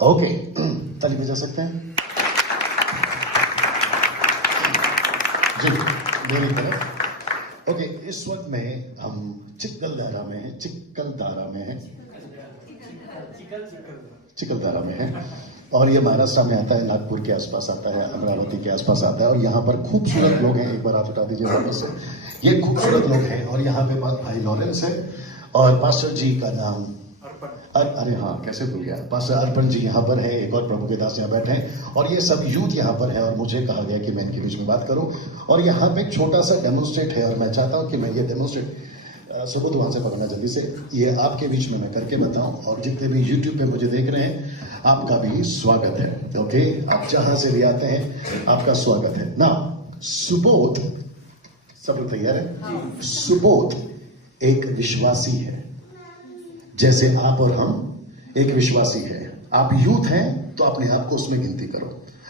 Okay, ताली बजा सकते हैं जी मेरी तरफ। ओके, इस वक्त में हम चिकलदारा में है और ये महाराष्ट्र में आता है, नागपुर के आसपास आता है, अमरावती के आसपास आता है और यहाँ पर खूबसूरत लोग हैं। एक बार हाथ उठा दीजिए वापस से। ये खूबसूरत लोग हैं और यहाँ पे भाई लॉरेंस है और पास्टर जी का नाम अरे हाँ, कैसे भूल गया, पास्टर अर्पण जी यहाँ पर है, एक और प्रभु के दास यहाँ बैठे हैं और ये सब यूथ यहाँ पर है और मुझे कहा गया कि मैं इनके बीच में बात करूं और यहाँ पे एक छोटा सा डेमोन्स्ट्रेट है और मैं चाहता हूँ कि मैं ये डेमोन्स्ट्रेट सबूत वहां से पकड़ना जल्दी से, ये आपके बीच में मैं करके बताऊं और जितने भी यूट्यूब पे मुझे देख रहे हैं आपका भी स्वागत है। ओके, आप जहां से भी आते हैं आपका स्वागत है ना। सुबोध, सब लोग तैयार है? सुबोध एक विश्वासी है, जैसे आप और हम एक विश्वासी है। आप यूथ हैं तो अपने आप को उसमें गिनती करो,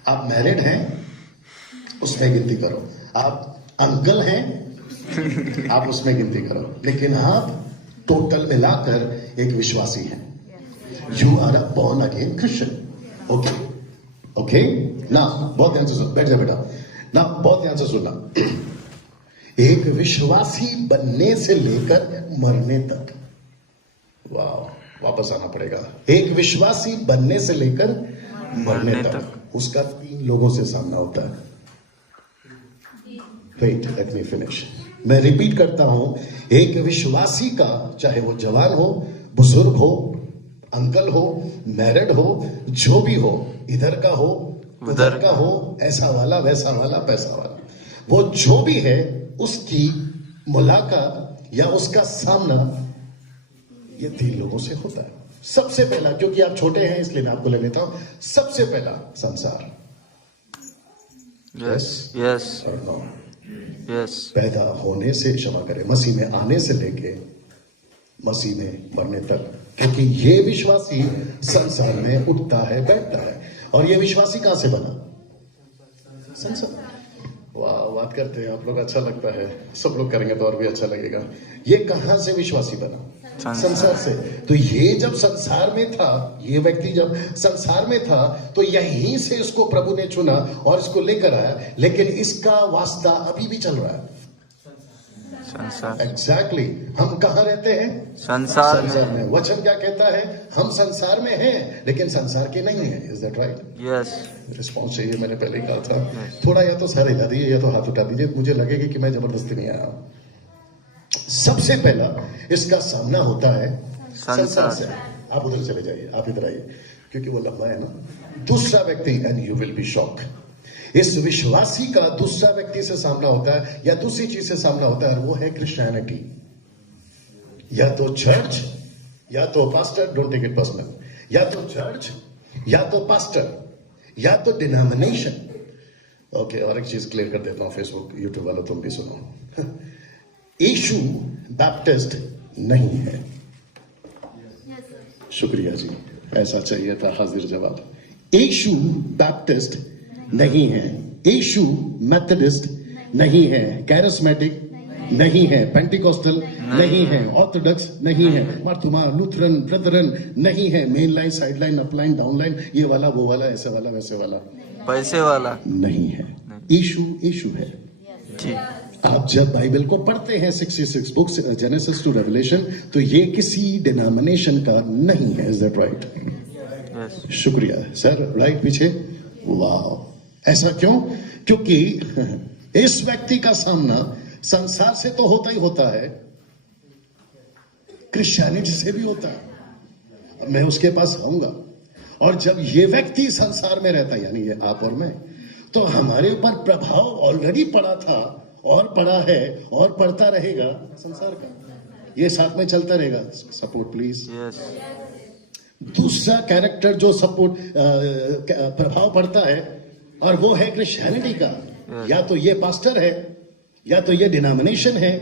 आप मैरिड हैं उसमें गिनती करो, आप अंकल हैं आप उसमें गिनती करो, लेकिन आप टोटल मिलाकर एक विश्वासी हैं। You are a born again Christian. Okay okay ना, बहुत ध्यान से सुन, बैठ जा बेटा ना, बहुत ध्यान से सुनना। एक विश्वासी बनने से लेकर मरने तक, वाह, वापस आना पड़ेगा। एक विश्वासी बनने से लेकर मरने तक उसका 3 लोगों से सामना होता है। Wait, let me finish. मैं रिपीट करता हूं, एक विश्वासी का, चाहे वो जवान हो, बुजुर्ग हो, अंकल हो, मैरिड हो, जो भी हो, इधर का हो उधर का हो, ऐसा वाला वैसा वाला पैसा वाला, वो जो भी है उसकी मुलाकात या उसका सामना ये 3 लोगों से होता है। सबसे पहला, क्योंकि आप छोटे हैं इसलिए मैं आपको ले लेता हूं, सबसे पहला संसार। यस यस और नो, यस। पैदा होने से, क्षमा करें, मसीह में आने से लेके मसीह में मरने तक, क्योंकि ये विश्वासी संसार में उठता है बैठता है। और ये विश्वासी कहां से बना? संसार। वाह, बात करते हैं आप लोग, अच्छा लगता है, सब लोग करेंगे तो और भी अच्छा लगेगा। ये कहां से विश्वासी बना? संसार से। तो ये जब संसार में था, ये व्यक्ति जब संसार में था तो यहीं से इसको प्रभु ने चुना और इसको लेकर आया, लेकिन इसका वास्ता अभी भी चल रहा है संसार। एग्जैक्टली। हम कहाँ रहते हैं? संसार में। वचन क्या कहता है? हम संसार में हैं लेकिन संसार के नहीं है। Is that right? Yes. Response चाहिए, मैंने पहले ही कहा था। थोड़ा या तो सर हिला दीजिए या तो हाथ उठा दीजिए, मुझे लगेगा कि मैं जबरदस्ती नहीं आया। सबसे पहला इसका सामना होता है संसार से। आप उधर चले जाइए, आप इधर आइए, क्योंकि वो लंबा है ना। दूसरा व्यक्ति, and you will be shock, इस विश्वासी का दूसरा व्यक्ति से सामना होता है या दूसरी चीज से सामना होता है, वो है क्रिश्चियनिटी। या तो चर्च या तो pastor, don't take it personal, या तो चर्च या तो पास्टर या तो डिनोमिनेशन। ओके, और एक चीज क्लियर कर देता हूं, फेसबुक यूट्यूब वालों तुम भी सुनो। यीशु बैप्टिस्ट नहीं है। शुक्रिया जी, ऐसा चाहिए था हाजिर जवाब। यीशु बैप्टिस्ट नहीं है, यीशु मेथोडिस्ट नहीं है, कैरिस्मेटिक नहीं है, पेंटिकोस्टल नहीं है, ऑर्थोडॉक्स नहीं है, मार्थुमा, लूथरन, ब्रदरन नहीं है, main line, side line, upline, down line, ये वाला वो वाला, ऐसे वाला वैसे वाला, पैसे वाला नहीं है। यीशु यीशु है जी। आप जब बाइबल को पढ़ते हैं 66 बुक्स, जेनेसिस टू रेवलेशन, तो ये किसी डिनोमिनेशन का नहीं है। Is that right? शुक्रिया सर, राइट पीछे। वाह, ऐसा क्यों? क्योंकि इस व्यक्ति का सामना संसार से तो होता ही होता है, क्रिश्चियनिटी से भी होता है। मैं उसके पास आऊंगा, और जब ये व्यक्ति संसार में रहता है, यानी ये आप और मैं, तो हमारे ऊपर प्रभाव ऑलरेडी पड़ा था और पड़ा है और पड़ता रहेगा संसार का, ये साथ में चलता रहेगा। Support please. दूसरा कैरेक्टर जो सपोर्ट प्रभाव पड़ता है, और वो है क्रिश्चियनिटी का। या तो ये पास्टर है, या तो ये डिनोमिनेशन है,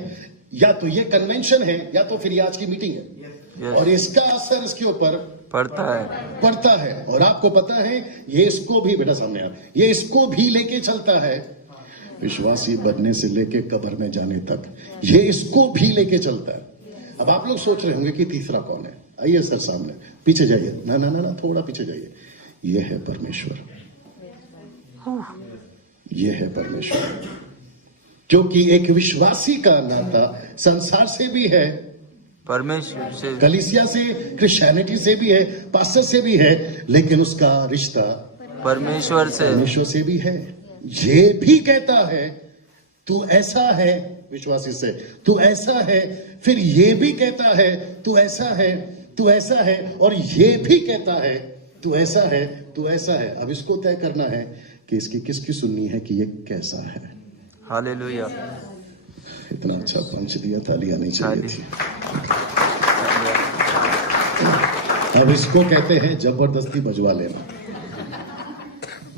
या तो ये कन्वेंशन है, या तो फिर ये आज की मीटिंग है। और इसका असर इसके ऊपर पड़ता है। और आपको पता है, ये इसको भी, बेटा सामने आप, ये इसको भी लेके चलता है, विश्वासी बनने से लेके कब्र में जाने तक, ये इसको भी लेके चलता है। अब आप लोग सोच रहे होंगे कि तीसरा कौन है? आइए सर सामने, पीछे जाइए, ना ना ना ना, थोड़ा पीछे जाइए। ये है परमेश्वर, ये है परमेश्वर। क्योंकि एक विश्वासी का नाता संसार से भी है, परमेश्वर से, कलीसिया से, क्रिश्चियनिटी से भी है, पास्टर से भी है, लेकिन उसका रिश्ता परमेश्वर से, परमेश्वर से भी है। ये भी कहता है तू ऐसा है, विश्वासी से तू ऐसा है, फिर ये भी कहता है तू ऐसा है, तू ऐसा है, और ये भी कहता है तू ऐसा है, तू ऐसा है। अब इसको तय करना है कि इसकी किसकी सुननी है कि ये कैसा है। हालेलुया। इतना अच्छा पंच दिया, ताली आनी चाहिए थी। अब इसको कहते हैं जबरदस्ती बजवा लेना।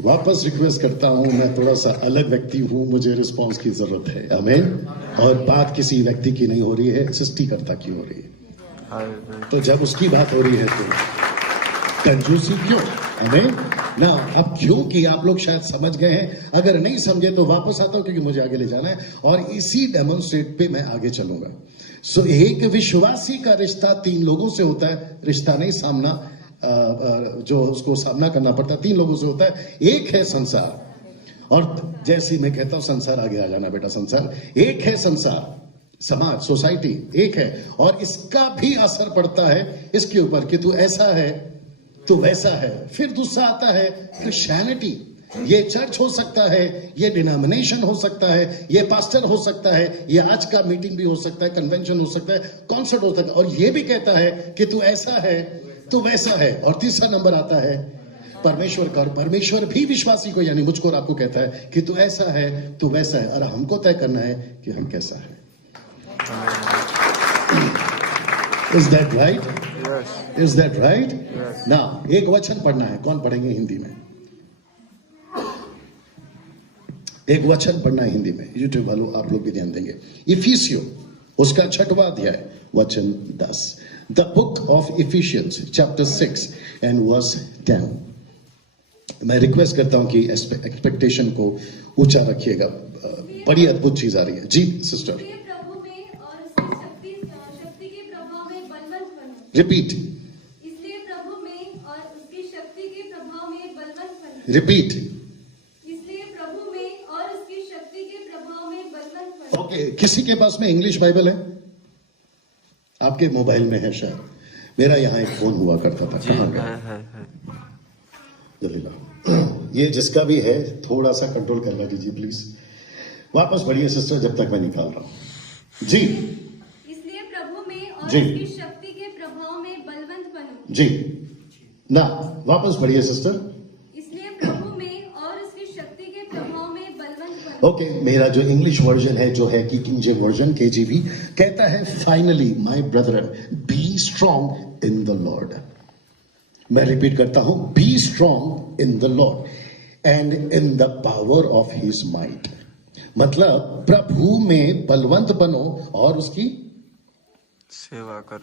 वापस रिक्वेस्ट करता हूं, मैं थोड़ा सा अलग व्यक्ति हूं, मुझे रिस्पांस की जरूरत है। आमीन। और बात किसी व्यक्ति की नहीं हो रही है, सृष्टिकर्ता की हो रही है। तो जब उसकी बात हो रही है तो कंजूसी क्यों? आमीन ना। अब क्योंकि आप लोग शायद समझ गए हैं, अगर नहीं समझे तो वापस आता हूं, क्योंकि मुझे आगे ले जाना है और इसी डेमोन्स्ट्रेट पे मैं आगे चलूंगा। सो एक विश्वासी का रिश्ता 3 लोगों से होता है। रिश्ता नहीं, सामना, जो उसको सामना करना पड़ता है 3 लोगों से होता है। एक है संसार, और जैसे मैं कहता हूं संसार, आगे आ जाना बेटा, संसार एक है, संसार समाज सोसाइटी एक है, और इसका भी असर पड़ता है इसके ऊपर कि तू ऐसा है, तू वैसा है। फिर दूसरा आता है क्रिश्चियनिटी। ये चर्च हो सकता है, ये डिनोमिनेशन हो सकता है, ये पास्टर हो सकता है, ये आज का मीटिंग भी हो सकता है, कन्वेंशन हो सकता है, कॉन्सर्ट हो सकता है, और ये भी कहता है कि तू ऐसा है, तू वैसा है। और तीसरा नंबर आता है परमेश्वर का, और परमेश्वर भी विश्वासी को यानी मुझको और आपको कहता है कि तू ऐसा है, तू वैसा है, और हमको तय करना है कि हम कैसा है। Is that right? Yes. Is that right? Yes. ना एक वचन पढ़ना है, कौन पढ़ेंगे हिंदी में? एक वचन पढ़ना है हिंदी में, यूट्यूब वालों आप लोग भी ध्यान देंगे। इफिसियो उसका 6वां अध्याय वचन 10। The book of Ephesians chapter 6 and verse 10। मैं रिक्वेस्ट करता हूं कि एक्सपेक्टेशन को ऊंचा रखिएगा, बड़ी अद्भुत चीज आ रही है। जी सिस्टर, रिपीट। इसलिए प्रभु में और उसकी शक्ति के प्रभाव में बलवन्त बनो। रिपीट। इसलिए प्रभु में और उसकी शक्ति के प्रभाव में बलवन्त बनो। ओके, किसी के पास में इंग्लिश बाइबल है? आपके मोबाइल में है शायद। मेरा यहाँ एक फोन हुआ करता था। जी, कहाँ गया? है। जल्दी लाओ। ये जिसका भी है थोड़ा सा कंट्रोल करवा दीजिए प्लीज। वापस बढ़िए सिस्टर, जब तक मैं निकाल रहा हूँ। जी। इसलिए प्रभु में और जी। उसकी शक्ति के प्रभाव में बलवन्त बनो। जी ना, वापस बढ़िए सिस्टर। इसलिए प्रभु में और उसकी शक्ति के प्रभाव में बलवन्त बनो। ओके, मेरा जो इंग्लिश वर्जन है, जो है कि किंग जेम्स वर्जन KJV, कहता है finally my Brethren be strong in the Lord. मैं रिपीट करता हूं, be strong in the Lord and in the power of his might. मतलब प्रभु में बलवंत बनो और उसकी सेवा कर।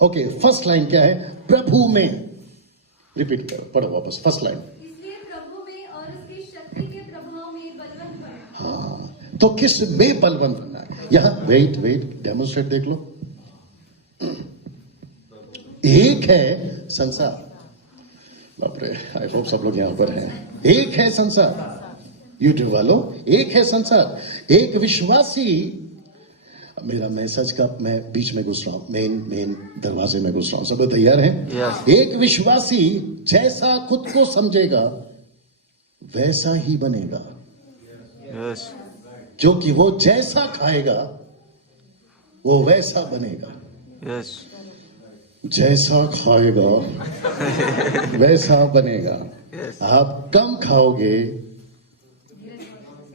ओके, फर्स्ट लाइन क्या है? प्रभु में। रिपीट करो, पढ़ो वापस फर्स्ट लाइन। इसलिए प्रभु में और उसकी शक्ति के प्रभाव में बलवन्त बनो। हाँ, तो किस में बलवंत बनना है? यहां वेट डेमोन्स्ट्रेट देख लो। एक है संसार, बाप रे, आई होप सब लोग यहां पर हैं। एक है संसार, यूट्यूब वालों, एक है संसार। एक विश्वासी, मेरा मैसेज का मैं बीच में घुस रहा हूं, मेन दरवाजे में घुस रहा हूं, सब तैयार हैं? Yes. एक विश्वासी जैसा खुद को समझेगा वैसा ही बनेगा, यस, क्योंकि वो जैसा खाएगा वो वैसा बनेगा। यस, जैसा खाएगा वैसा बनेगा। Yes. आप कम खाओगे,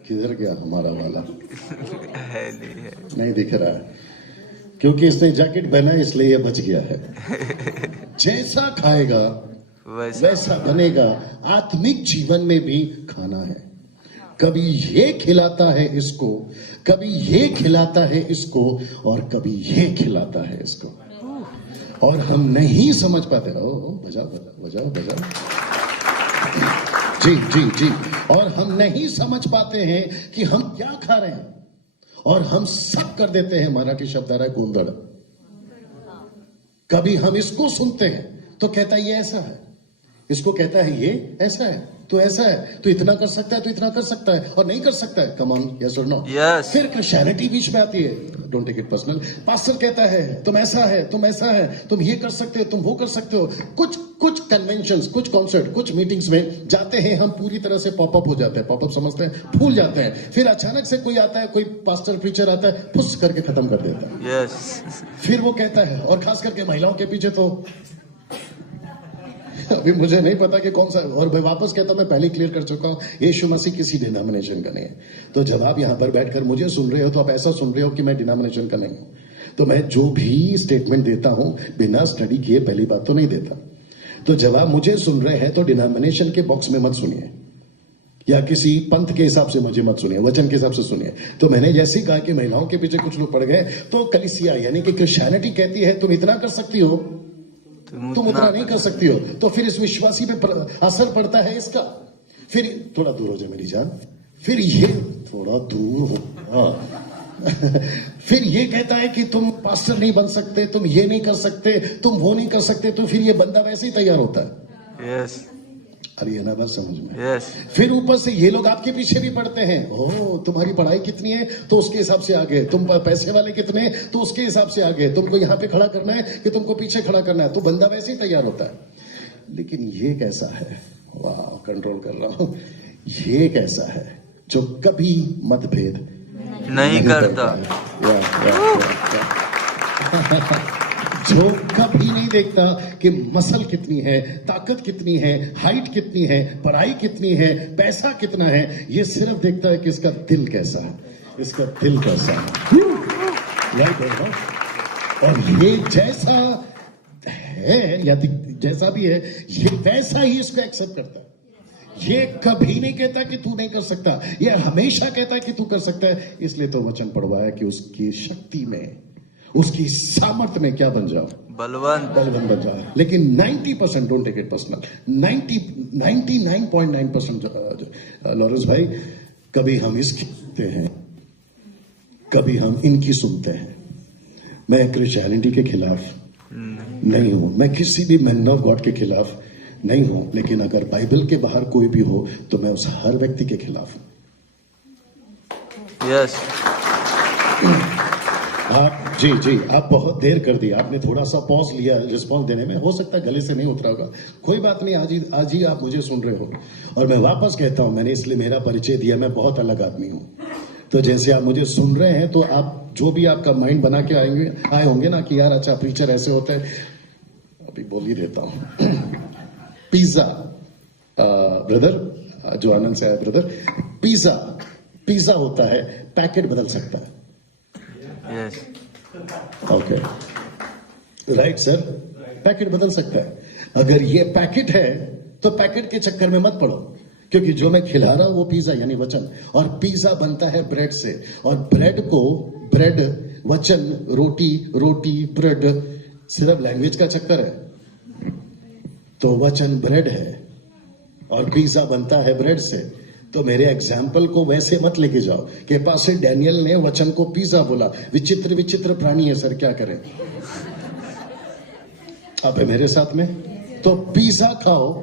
किधर गया हमारा वाला? है नहीं है। नहीं दिख रहा है, क्योंकि इसने जैकेट पहना है इसलिए ये बच गया है। जैसा खाएगा वैसा बनेगा। आत्मिक जीवन में भी खाना है, कभी ये खिलाता है इसको, कभी ये खिलाता है इसको, और कभी ये खिलाता है इसको, और हम नहीं समझ पाते। बजाओ जी, और हम नहीं समझ पाते हैं कि हम क्या खा रहे हैं, और हम सब कर देते हैं। मराठी शब्द आ रहा है गोंधड़। कभी हम इसको सुनते हैं तो कहता है ये ऐसा है, इसको कहता है ये ऐसा है तो ऐसा है, तो इतना कर सकता है तो इतना कर सकता है, और नहीं कर सकता है, कम ऑन, यस और नो। Yes. फिर क्रिश्चियनिटी बीच में आती है, don't take it personal. Pastor कहता है तुम ऐसा है, तुम ऐसा है, तुम ये कर सकते हो, तुम वो कर सकते हो। कुछ कन्वेंशंस, कुछ कॉन्सर्ट, कुछ मीटिंग्स में जाते हैं हम, पूरी तरह से पॉपअप हो जाते हैं, पॉपअप समझते हैं, भूल जाते हैं। फिर अचानक से कोई आता है, कोई पास्टर प्रीचर आता है, फुस करके खत्म कर देता है। Yes. फिर वो कहता है, और खास करके महिलाओं के पीछे तो अभी मुझे नहीं पता कि कौन सा, और मैं वापस कहता हूं, मैं पहले क्लियर कर चुका हूं, यीशु मसीह किसी डिनोमिनेशन का नहीं है। तो जब आप यहां पर बैठकर मुझे सुन रहे हो तो आप ऐसा सुन रहे हो कि मैं डिनोमिनेशन का नहीं हूं। तो मैं जो भी स्टेटमेंट देता हूं बिना स्टडी किए पहली बात तो नहीं देता। तो जब आप मुझे सुन रहे हैं तो डिनोमिनेशन के बॉक्स में मत सुनिए, या किसी पंथ के हिसाब से मुझे मत सुनिए, वचन के हिसाब से सुनिए। तो मैंने जैसे ही कहा कि महिलाओं के पीछे कुछ लोग पड़ गए, तो कलीसिया यानी कि क्रिश्चियनिटी कहती है तुम इतना कर सकती हो, तुम उतना नहीं कर सकती हो। तो फिर इस विश्वासी पे असर पड़ता है इसका। फिर थोड़ा दूर हो जाए मेरी जान, फिर ये थोड़ा दूर हो फिर ये कहता है कि तुम पास्टर नहीं बन सकते, तुम ये नहीं कर सकते, तुम वो नहीं कर सकते। तो फिर ये बंदा वैसे ही तैयार होता है। Yes. अरे ये ना बात समझ में। Yes. फिर ऊपर से ये लोग आपके पीछे भी पड़ते हैं, ओह तुम्हारी पढ़ाई कितनी है तो उसके हिसाब से आगे, तुम पैसे वाले कितने हैं तो उसके हिसाब से आगे, तुमको यहाँ पे खड़ा करना है कि तुमको पीछे खड़ा करना है। तो बंदा वैसे ही तैयार होता है। लेकिन ये कैसा है, वाह कंट्रोल कर रहा हूं, ये कैसा है जो कभी मतभेद नहीं करता। जो कभी नहीं देखता कि मसल कितनी है, ताकत कितनी है, हाइट कितनी है, पढ़ाई कितनी है, पैसा कितना है। ये सिर्फ देखता है कि इसका दिल कैसा है, इसका दिल कैसा है। और ये जैसा है या जैसा भी है, ये वैसा ही इसको एक्सेप्ट करता है। ये कभी नहीं कहता कि तू नहीं कर सकता, ये हमेशा कहता है कि तू कर सकता है। इसलिए तो वचन पढ़वाया कि उसकी शक्ति में, उसकी सामर्थ्य में क्या बन जाओ, बलवान बन जाओ। लेकिन 90%, don't take it personal, 99.9% Lawrence भाई, कभी हम इसकी सुनते हैं, कभी हम इनकी सुनते हैं। मैं क्रिश्चियनिटी के खिलाफ नहीं हूं, मैं किसी भी मैन ऑफ गॉड के खिलाफ नहीं हूं, लेकिन अगर बाइबल के बाहर कोई भी हो तो मैं उस हर व्यक्ति के खिलाफ हूं। Yes. आप जी आप बहुत देर कर दी, आपने थोड़ा सा पॉज लिया रिस्पॉन्स देने में, हो सकता है गले से नहीं उतरा होगा, कोई बात नहीं। आज ही आप मुझे सुन रहे हो, और मैं वापस कहता हूं, मैंने इसलिए मेरा परिचय दिया, मैं बहुत अलग आदमी हूं। तो जैसे आप मुझे सुन रहे हैं तो आप जो भी आपका माइंड बना के आए होंगे ना कि यार अच्छा प्रीचर ऐसे होते हैं, अभी बोल ही देता हूं। पिज्जा ब्रदर, जो आनंद से आया ब्रदर, पिज्जा होता है, पैकेट बदल सकता है। Yes. Okay right sir, packet बदल सकता है। अगर ये पैकेट है तो पैकेट के चक्कर में मत पड़ो, क्योंकि जो मैं खिला रहा हूं वो पिज्जा यानी वचन, और पिज्जा बनता है ब्रेड से, और ब्रेड वचन, रोटी ब्रेड, सिर्फ लैंग्वेज का चक्कर है। तो वचन ब्रेड है और पिज्जा बनता है ब्रेड से। तो मेरे एग्जाम्पल को वैसे मत लेके जाओ कि पास्टर डैनियल ने वचन को पिज्जा बोला, विचित्र प्राणी है सर, क्या करें। आप है मेरे साथ में, तो पिज्जा खाओ,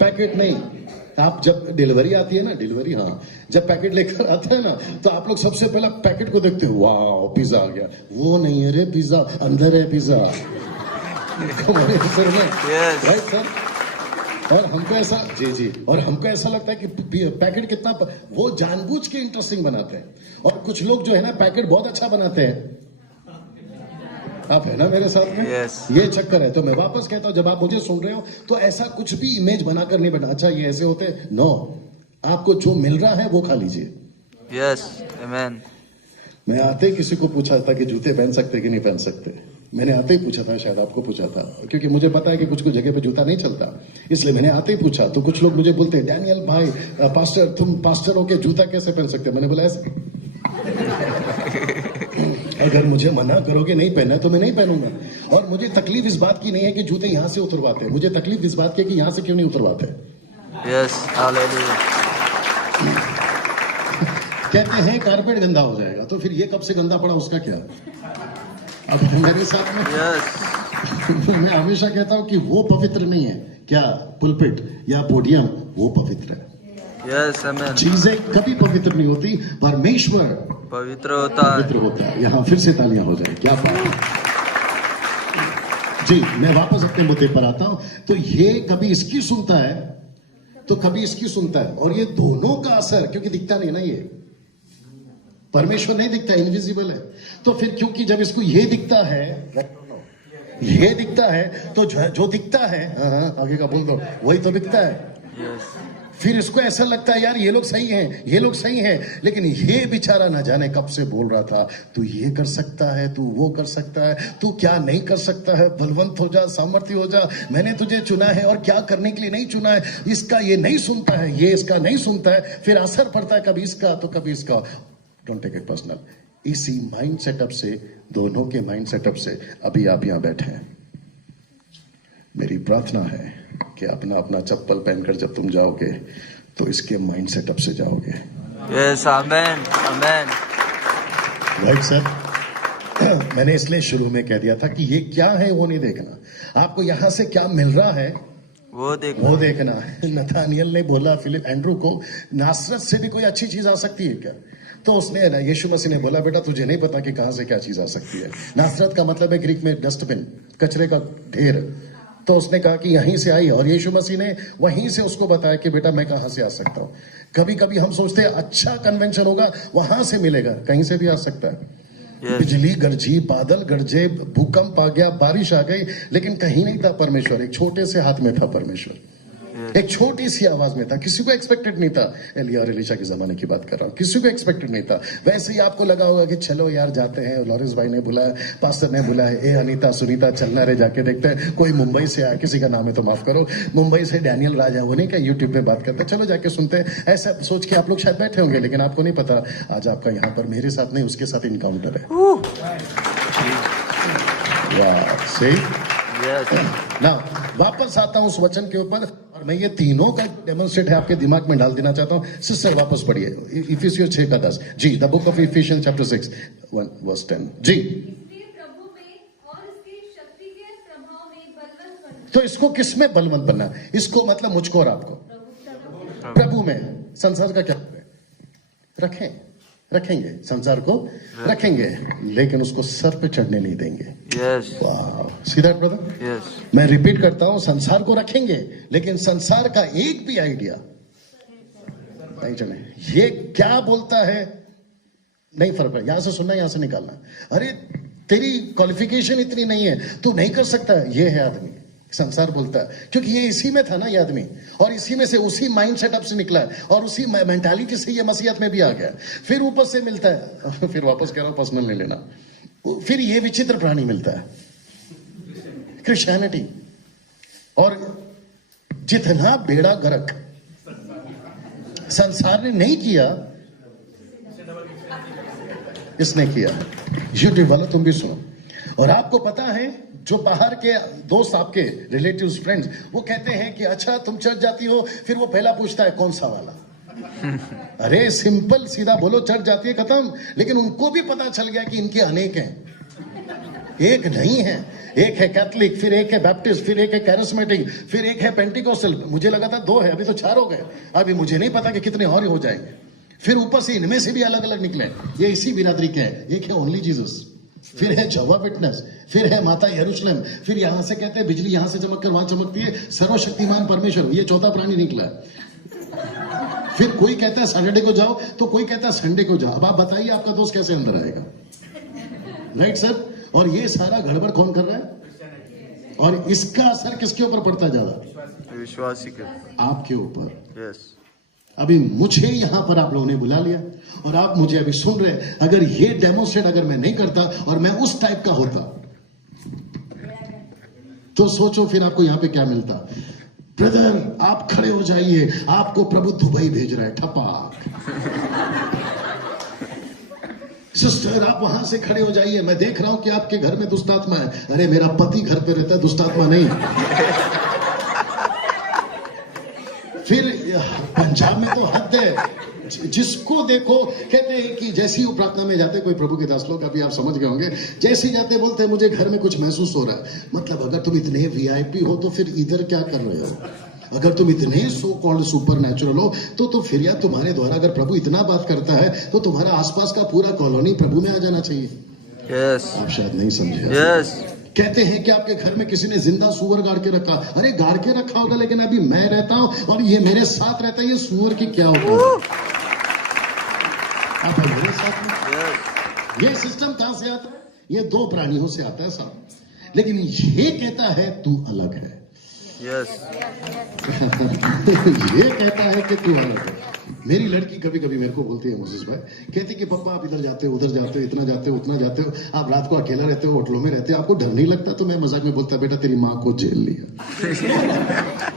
पैकेट नहीं। आप जब डिलीवरी आती है ना, हाँ, जब पैकेट लेकर आता है ना, तो आप लोग सबसे पहला पैकेट को देखते हो, वाह पिज्जा आ गया। वो नहीं है रे, पिज्जा अंदर है, पिज्जा हमारे सर में, राइट सर। और हमको ऐसा जी और हमको ऐसा लगता है कि पैकेट कितना वो जानबूझ के इंटरेस्टिंग बनाते हैं, और कुछ लोग जो है ना पैकेट बहुत अच्छा बनाते हैं। आप है ना मेरे साथ में? Yes. ये चक्कर है। तो मैं वापस कहता हूं, जब आप मुझे सुन रहे हो तो ऐसा कुछ भी इमेज बनाकर नहीं बना, अच्छा ये ऐसे होते, नो, आपको जो मिल रहा है वो खा लीजिए। Yes. Amen. मैं आते ही किसी को पूछा था कि जूते पहन सकते कि नहीं पहन सकते। मैंने आते ही पूछा था, शायद आपको पूछा था, क्योंकि मुझे पता है कि कुछ जगह पे जूता नहीं चलता, इसलिए मैंने आते ही पूछा। तो कुछ लोग मुझे बोलते हैं, डैनियल भाई पास्टर, तुम पास्टर हो के जूता कैसे पहन सकते हो? मैंने बोला ऐसे अगर मुझे मना करोगे नहीं पहना तो मैं नहीं पहनूंगा। और मुझे तकलीफ इस बात की नहीं है कि जूते यहां से उतरवाते हैं, मुझे तकलीफ इस बात की है कि यहां से क्यों नहीं उतरवाते। Yes. Hallelujah. कहते हैं कारपेट गंदा हो जाएगा, तो फिर ये कब से गंदा पड़ा उसका क्या? अब मेरे साथ में Yes. मैं हमेशा कहता हूं कि वो पवित्र नहीं है, क्या पुलपिट या पोडियम, वो पवित्र है। Yes amen. चीजें कभी पवित्र नहीं होती, परमेश्वर पवित्र होता है। पवित्र होता है। यहाँ फिर से तालियां हो जाए, क्या बात है। जी, मैं वापस अपने मुद्दे पर आता हूं। तो ये कभी इसकी सुनता है तो कभी इसकी सुनता है, और ये दोनों का असर, क्योंकि दिखता नहीं ना, ये परमेश्वर नहीं दिखता, इनविजिबल है। तो फिर क्योंकि जब इसको ये दिखता है तो जो दिखता है, आगे का बोल दो, वही तो दिखता है। यस फिर इसको ऐसा लगता है यार ये लोग सही हैं, ये लोग सही हैं, लेकिन ये बेचारा ना जाने कब से बोल रहा था तू ये कर सकता है, तू वो कर सकता है, तू क्या नहीं कर सकता है, बलवंत हो जा, सामर्थ्य हो जा, मैंने तुझे चुना है और क्या करने के लिए नहीं चुना है। इसका ये नहीं सुनता है, ये इसका नहीं सुनता है, फिर असर पड़ता है कभी इसका तो कभी इसका। Don't take it personal. इसी माइंड सेटअप से, दोनों के माइंड सेटअप से अभी आप यहां बैठे हैं। मेरी प्रार्थना है कि अपना अपना चप्पल पहनकर जब तुम जाओगे तो इसके माइंड सेटअप से जाओगे। Yes amen amen. Right sir. मैंने इसलिए शुरू में कह दिया था कि ये क्या है वो नहीं देखना, आपको यहां से क्या मिल रहा है वो देखना है। नथानियल ने बोला फिलिप एंड्रू को, नासरत से भी कोई अच्छी चीज आ सकती है क्या? तो उसने, यीशु मसीह ने बोला, बेटा तुझे नहीं पता कि कहां से क्या चीज आ सकती है। नासरत का मतलब है ग्रीक में डस्टबिन, कचरे का ढेर। तो उसने कहा कि यहीं से आई, और यीशु मसीह ने वहीं से उसको बताया कि बेटा मैं कहां से आ सकता हूं। कभी कभी हम सोचते हैं अच्छा कन्वेंशन होगा, वहां से मिलेगा, कहीं से भी आ सकता है। बिजली गरजी, बादल गरजे, भूकंप आ गया, बारिश आ गई, लेकिन कहीं नहीं था परमेश्वर। एक छोटे से हाथ में था परमेश्वर, एक छोटी सी आवाज में था। किसी को एक्सपेक्टेड नहीं था। एलिया और एलिशा के जमाने की बात कर रहा हूं, किसी को एक्सपेक्टेड नहीं था। वैसे ही आपको लगा होगा कि चलो यार जाते हैं, लॉरेंस भाई ने बुलाया, पास्टर ने बुलाया, ए अनीता सुनीता चलना रे, जाके देखते हैं। कोई मुंबई से आया, किसी का नाम है तो माफ करो, मुंबई से डैनियल राजा, वो नहीं क्या यूट्यूब पे बात करते, चलो जाके सुनते हैं। ऐसा सोच के आप लोग शायद बैठे होंगे, लेकिन आपको नहीं पता आज आपका यहाँ पर मेरे साथ नहीं, उसके साथ इनकाउंटर है। ना वापस आता हूं उस वचन के ऊपर, और मैं ये तीनों का डेमोन्स्ट्रेट है आपके दिमाग में डाल देना चाहता हूं। सिस्टर वापस पढ़िए इफिसियों 6:10। जी, the book of Ephesians chapter 6 verse 10। जी, इसलिए प्रभु में और उसकी शक्ति के प्रभाव में बलवंत बनो। तो इसको किस में बलवंत बनना? इसको मतलब मुझको और आपको, प्रभु में। संसार का क्या रखेंगे, संसार को रखेंगे, लेकिन उसको सर पे चढ़ने नहीं देंगे। यस वाह, सीधा ब्रदर। यस मैं रिपीट करता हूं, संसार को रखेंगे, लेकिन संसार का एक भी आइडिया नहीं चले। ये क्या बोलता है नहीं फर्क पड़ेगा, यहां से सुनना, यहां से निकालना। अरे तेरी क्वालिफिकेशन इतनी नहीं है, तू नहीं कर सकता, ये है आदमी। संसार बोलता है, क्योंकि ये इसी में था ना ये आदमी, और इसी में से, उसी माइंड सेटअप से निकला है, और उसी मेंटालिटी से ये मसीहत में भी आ गया। फिर ऊपर से मिलता है, फिर वापस कह रहा हूं, पर्सनल नहीं लेना, फिर ये विचित्र प्राणी मिलता है, क्रिश्चियनिटी। और जितना बेड़ा गर्क संसार ने नहीं किया, इसने किया। यूट्यूब वाला तुम भी सुनो। और आपको पता है, जो बाहर के दोस्त आपके रिलेटिव्स फ्रेंड्स, वो कहते हैं कि अच्छा तुम चर्च जाती हो, फिर वो पहला पूछता है कौन सा वाला। अरे सिंपल सीधा बोलो, चर्च जाती है, खत्म। लेकिन उनको भी पता चल गया कि इनके अनेक हैं, एक नहीं है। एक है कैथलिक, फिर एक है बैप्टिस्ट, फिर एक है कैरिस्मेटिक, फिर एक है पेंटिकोस्टल। मुझे लगा था 2 है, अभी तो 4 हो गए। अभी मुझे नहीं पता कि कितने और हो जाएंगे। फिर ऊपर से इनमें से भी अलग अलग निकले। ये इसी बिरादरी के हैं। एक है ओनली जीसस, फिर है जवा विटनेस, फिर है माता यरूशलेम, फिर यहां से कहते हैं बिजली यहां से चमक कर वहां चमकती है, सर्वशक्तिमान परमेश्वर। ये चौथा प्राणी निकला है। फिर कोई कहता है सैटरडे को जाओ, तो कोई कहता है संडे को जाओ। अब आप बताइए आपका दोस्त कैसे अंदर आएगा? Right sir. और ये सारा गड़बड़ कौन कर रहा है? और इसका असर किसके ऊपर पड़ता है ज्यादा? विश्वासी के, आपके ऊपर। यस। अभी मुझे यहां पर आप लोगों ने बुला लिया, और आप मुझे अभी सुन रहे हैं। अगर ये डेमोन्स्ट्रेट अगर मैं नहीं करता और मैं उस टाइप का होता, तो सोचो फिर आपको यहां पे क्या मिलता। ब्रदर आप खड़े हो जाइए, आपको प्रभु दुबई भेज रहा है, ठपाक। सिस्टर आप वहां से खड़े हो जाइए, मैं देख रहा हूं कि आपके घर में दुष्ट आत्मा है। अरे मेरा पति घर पे रहता है, दुष्ट आत्मा नहीं। फिर पंजाब में तो हद है, जिसको देखो कहते हैं कि जैसे ही वो प्रार्थना में जाते, कोई प्रभु के दास लोग, अभी आप समझ गए होंगे, जैसे ही जाते बोलते हैं मुझे घर में कुछ महसूस हो रहा है। मतलब अगर तुम इतने वीआईपी हो तो फिर इधर क्या कर रहे हो? अगर तुम इतने सो कॉल्ड सुपर नेचुरल हो तो फिर यार तुम्हारे द्वारा अगर प्रभु इतना बात करता है तो तुम्हारा आसपास का पूरा कॉलोनी प्रभु में आ जाना चाहिए। यस आप शायद नहीं समझे। यस कहते हैं कि आपके घर में किसी ने जिंदा सुअर गाड़ के रखा। अरे गाड़ के रखा होगा, लेकिन अभी मैं रहता हूं और ये मेरे साथ रहता है, ये सुअर की क्या होता है? आप है मेरे साथ में। यस ये सिस्टम कहां से आता है? ये दो प्राणियों से आता है साहब, लेकिन ये कहता है तू अलग है। यस ये कहता है कि तू अलग है। मेरी लड़की कभी कभी मेरे को बोलती है, मोसेस भाई, कहती कि पापा आप इधर जाते हो, उधर जाते हो, इतना जाते हो, उतना जाते हो, आप रात को अकेला रहते हो, होटलों में रहते हो, आपको डर नहीं लगता? तो मैं मजाक में बोलता, बेटा तेरी माँ को जेल लिया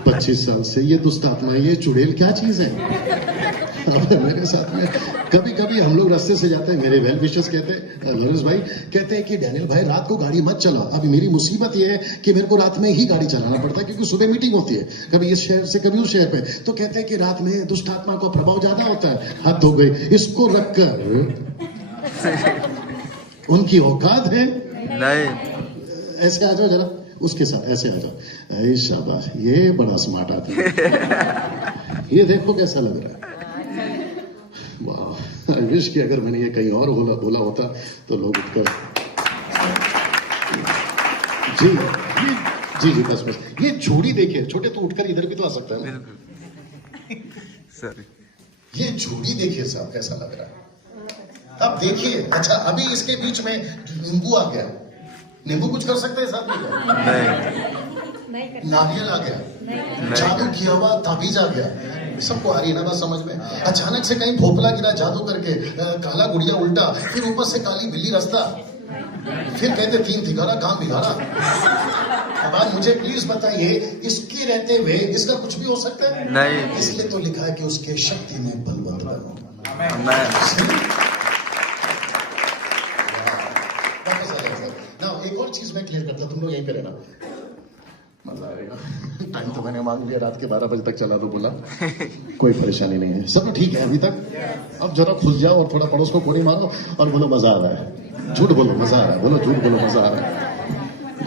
25 साल से, ये दुष्ट आत्मा है, ये चुड़ैल क्या चीज है? अब मेरे साथ में कभी कभी हम लोग रास्ते से जाते हैं, मेरे वेल विशर्स कहते हैं, लॉरेंस भाई कहते हैं कि डैनियल भाई रात को गाड़ी मत चलाओ। अभी मेरी मुसीबत ये है कि मेरे को रात में ही गाड़ी चलाना पड़ता है, क्योंकि सुबह मीटिंग होती है, कभी इस शहर से कभी उस शहर पे। तो कहते हैं कि रात में दुष्ट आत्मा का प्रभाव ज्यादा होता है। हद हो गई, इसको रखकर उनकी औकात है। नहीं ऐसे आ जाओ जरा, उसके साथ ऐसे आ जाओ। ऐ शाबाश, ये बड़ा स्मार्ट आदमी है। ये देखो कैसा लग रहा है। वाह, आई विश कि अगर मैंने ये कहीं और बोला होता तो लोग उठकर जी जी जी बस बस। ये जोड़ी देखिए, छोटे तो उठकर इधर भी तो आ सकता है ना। सॉरी ये जोड़ी देखिए साहब कैसा लग रहा है। अब देखिए, अच्छा अभी इसके बीच में नींबू आ गया। नींबू कुछ कर सकते हैं साथ में? नहीं नारियल आ गया, जादू किया हुआ ताबीज आ गया। सबको आ रही है ना बात समझ में? अचानक से कहीं भोपला गिरा जादू करके, काला गुड़िया उल्टा, फिर ऊपर से काली बिल्ली रास्ता, फिर कहते 3 तिगारा काम बिगाड़ा। अब आज मुझे प्लीज बताइए, इसके रहते हुए इसका कुछ भी हो सकता है? नहीं। इसलिए तो लिखा है कि उसके शक्ति में बलवंत बनो। ना एक और चीज मैं क्लियर करता, तुम लोग यहीं पे रहना, मजा आएगा। टाइम तो मैंने मांग लिया, रात के 12 बजे तक चला दो बोला, कोई परेशानी नहीं है, सब ठीक है अभी तक। अब जरा खुल जाओ और थोड़ा पड़ोस को कोड़ी मारो और बोलो मजा आ रहा है। झूठ बोलो मजा आ रहा है, बोलो झूठ बोलो मजा आ रहा है,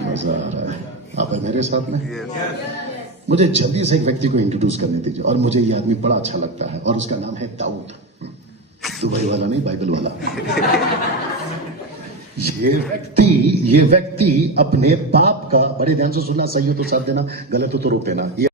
मजा आ रहा है। आप है मेरे साथ में। मुझे जल्दी से एक व्यक्ति को इंट्रोड्यूस करने दीजिए, और मुझे ये आदमी बड़ा अच्छा लगता है, और उसका नाम है दाऊद। दुबई वाला नहीं, बाइबल वाला। ये व्यक्ति अपने बाप का, बड़े ध्यान से सुनना, सही हो तो साथ देना, गलत हो तो रोक देना।